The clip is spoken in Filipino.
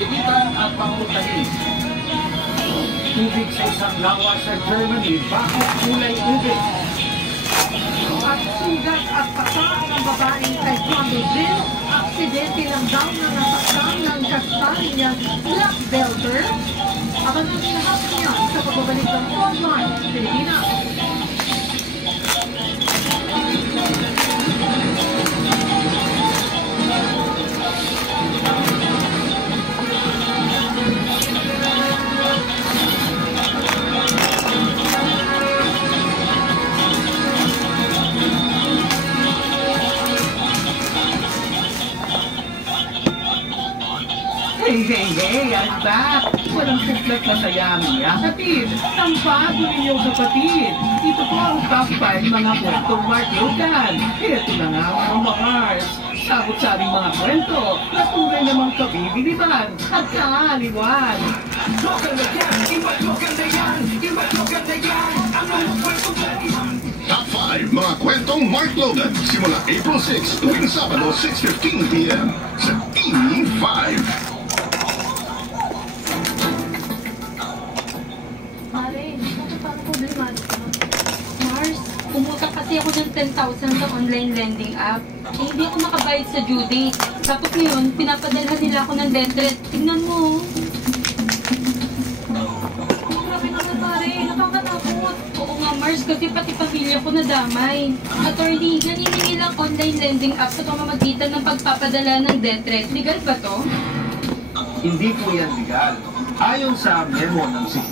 pagpilitan at pangutahin. Tubig sa isang lawa sa Germany, bakit kulay ube? At sugat at pasa ng babaeng taekwondo din, aksidente lang daw na nasaktan ng Castañas black belter. Abangan din lahat niya sa pagbabalik ng Online Pilipinas. Hey, I'm back! Walang suklat na sayami, kapatid. Tampado ninyong kapatid. Ito po ang top 5 mga kwentong Mark Logan. Ito na nga mga Mars. Sabot-sabing mga kwento na tunay namang kabibiliban at kaaliwan. Logan na yan! Iba't Logan na yan! Iba't Logan na yan! Ang mga kwentong kaaliwan! Top 5 mga kwentong Mark Logan. Simula April 6 tuwing Sabado 6:15 p.m. sa E5. Umutang kasi ako ng 10,000 sa online lending app. Eh, hindi ako makabayad sa due date. Tapos ngayon, pinapadalhan nila ako ng death threat. Tingnan mo. Grabe naman pare, nakakatakot. Oo nga Mars, kasi pati pamilya ko nadamay. Attorney, naniningil ang online lending app sa pamamagitan ng pagpapadala ng death threat. Legal ba to? Hindi po yan legal. Ayon sa memo ng Security